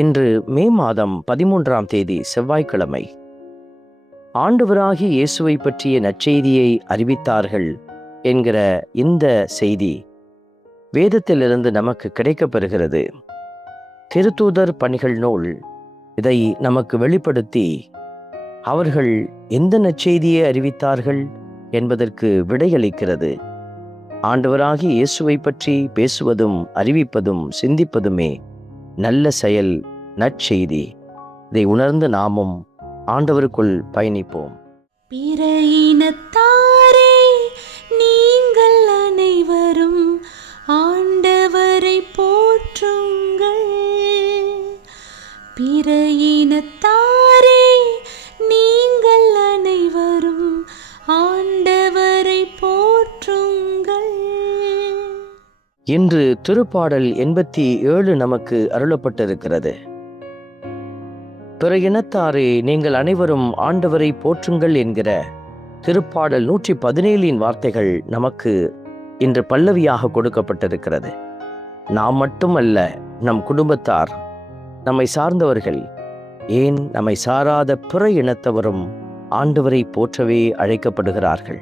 இன்று மே மாதம் பதிமூன்றாம் தேதி செவ்வாய்க்கிழமை. ஆண்டவராகி இயேசுவை பற்றிய நற்செய்தியை அறிவித்தார்கள் என்கிற இந்த செய்தி வேதத்திலிருந்து நமக்கு கிடைக்கப்பெறுகிறது. திருத்தூதர் பணிகள் நூல் இதை நமக்கு வெளிப்படுத்தி அவர்கள் எந்த நற்செய்தியை அறிவித்தார்கள் என்பதற்கு விடையளிக்கிறது. ஆண்டவராகி இயேசுவை பற்றி பேசுவதும் அறிவிப்பதும் சிந்திப்பதுமே நல்ல செயல் நற்செய்தி. இதை உணர்ந்து நாமும் ஆண்டவருக்குள் பயணிப்போம். பிற இனத்தாரே இன்று திருப்பாடல் எண்பத்தி ஏழு நமக்கு அருளப்பட்டிருக்கிறது. பிற இனத்தாரே நீங்கள் அனைவரும் ஆண்டவரை போற்றுங்கள் என்கிற திருப்பாடல் நூற்றி பதினேழின் வார்த்தைகள் நமக்கு இன்று பல்லவியாக கொடுக்கப்பட்டிருக்கிறது. நாம் மட்டுமல்ல நம் குடும்பத்தார் நம்மை சார்ந்தவர்கள் ஏன் நம்மை சாராத பிற இனத்தவரும் ஆண்டவரை போற்றவே அழைக்கப்படுகிறார்கள்.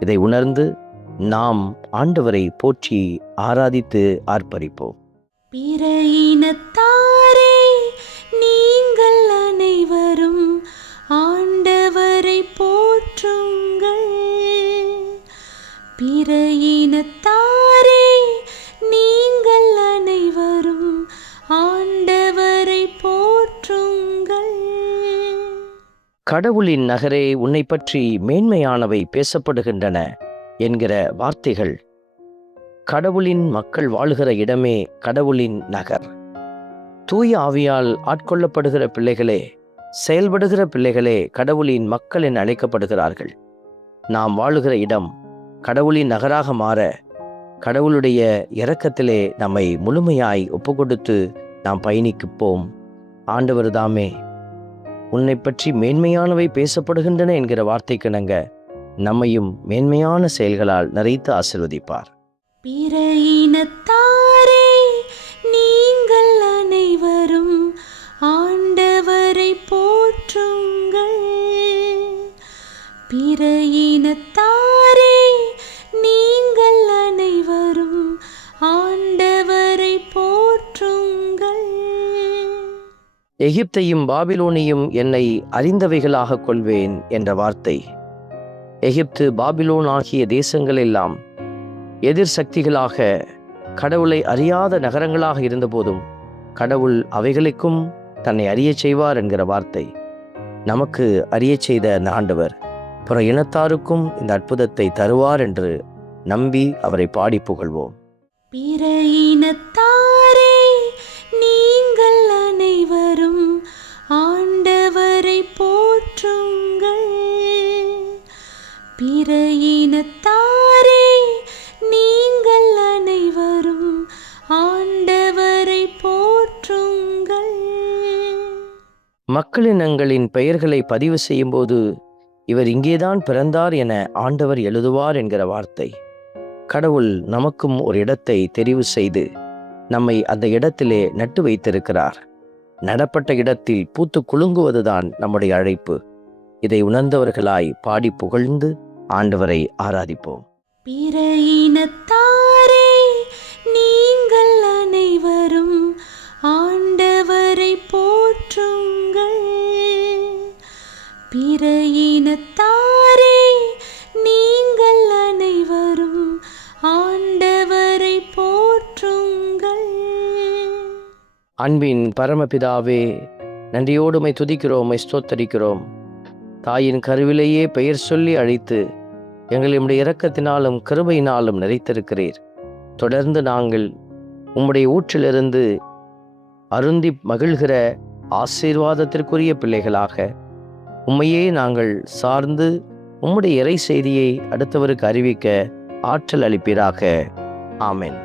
இதை உணர்ந்து நாம் ஆண்டவரை போற்றி ஆராதித்து ஆர்ப்பரிப்போம். பிற இனத்தாரே நீங்கள் அனைவரும் ஆண்டவரை போற்றுங்கள். பிற இனத்தாரே நீங்கள் அனைவரும் ஆண்டவரை போற்றுங்கள். கடவுளின் நகரே உன்னை பற்றி மேன்மையானவை பேசப்படுகின்றன. என்கிற வார்த்தைகள். கடவுளின் மக்கள் வாழுகிற இடமே கடவுளின் நகர். தூய ஆவியால் ஆட்கொள்ளப்படுகிற பிள்ளைகளே செயல்படுகிற பிள்ளைகளே கடவுளின் மக்கள் என அழைக்கப்படுகிறார்கள். நாம் வாழுகிற இடம் கடவுளின் நகராக மாற கடவுளுடைய இரக்கத்திலே நம்மை முழுமையாய் ஒப்புக்கொடுத்து நாம் பயணிக்குப்போம். ஆண்டவர் தாமே உன்னை பற்றி மேன்மையானவை பேசப்படுகின்றன என்கிற வார்த்தைக்கிணங்க நம்மையும் மேன்மையான செயல்களால் நிறைத்து ஆசிர்வதிப்பார். பிற இனத்தாரே நீங்கள் அனைவரும் ஆண்டவரை போற்றுங்கள். பிற இனத்தாரே நீங்கள் அனைவரும் ஆண்டவரை போற்றுங்கள். எகிப்தையும் பாபிலோனையும் என்னை அறிந்தவைகளாக கொள்வேன் என்ற வார்த்தை. எகிப்து பாபிலோன் ஆகிய தேசங்களெல்லாம் எதிர் சக்திகளாக கடவுளை அறியாத நகரங்களாக இருந்தபோதும் கடவுள் அவைகளுக்கும் தன்னை அறியச் செய்வார் என்கிற வார்த்தை நமக்கு அறியச் செய்த அந்த ஆண்டவர். பிற இனத்தாருக்கும் இந்த அற்புதத்தை தருவார் என்று நம்பி அவரை பாடி புகழ்வோம். பிற இனத்தார் மக்களினங்களின் பெயர்களை பதிவு செய்யும்போது இவர் இங்கேதான் பிறந்தார் என ஆண்டவர் எழுதுவார் என்கிற வார்த்தை. கடவுள் நமக்கும் ஒரு இடத்தை தெரிவு செய்து நம்மை அந்த இடத்திலே நட்டு வைத்திருக்கிறார். நடப்பட்ட இடத்தில் பூத்து குலுங்குவதுதான் நம்முடைய அழைப்பு. இதை உணர்ந்தவர்களாய் பாடி புகழ்ந்து ஆண்டவரை ஆராதிப்போம். பிற அன்பின் பரமபிதாவே நன்றியோடுமை துதிக்கிறோம் ஸ்தோத்தரிக்கிறோம். தாயின் கருவிலேயே பெயர் சொல்லி அழைத்து எங்களுடைய இரக்கத்தினாலும் கிருபையினாலும் நிறைத்திருக்கிறீர். தொடர்ந்து நாங்கள் உம்முடைய ஊற்றிலிருந்து அருந்தி மகிழ்கிற ஆசீர்வாதத்திற்குரிய பிள்ளைகளாக உம்மையே நாங்கள் சார்ந்து உம்முடைய இறை செய்தியை அடுத்தவருக்கு அறிவிக்க ஆற்றல் அளிப்பீராக. ஆமென்.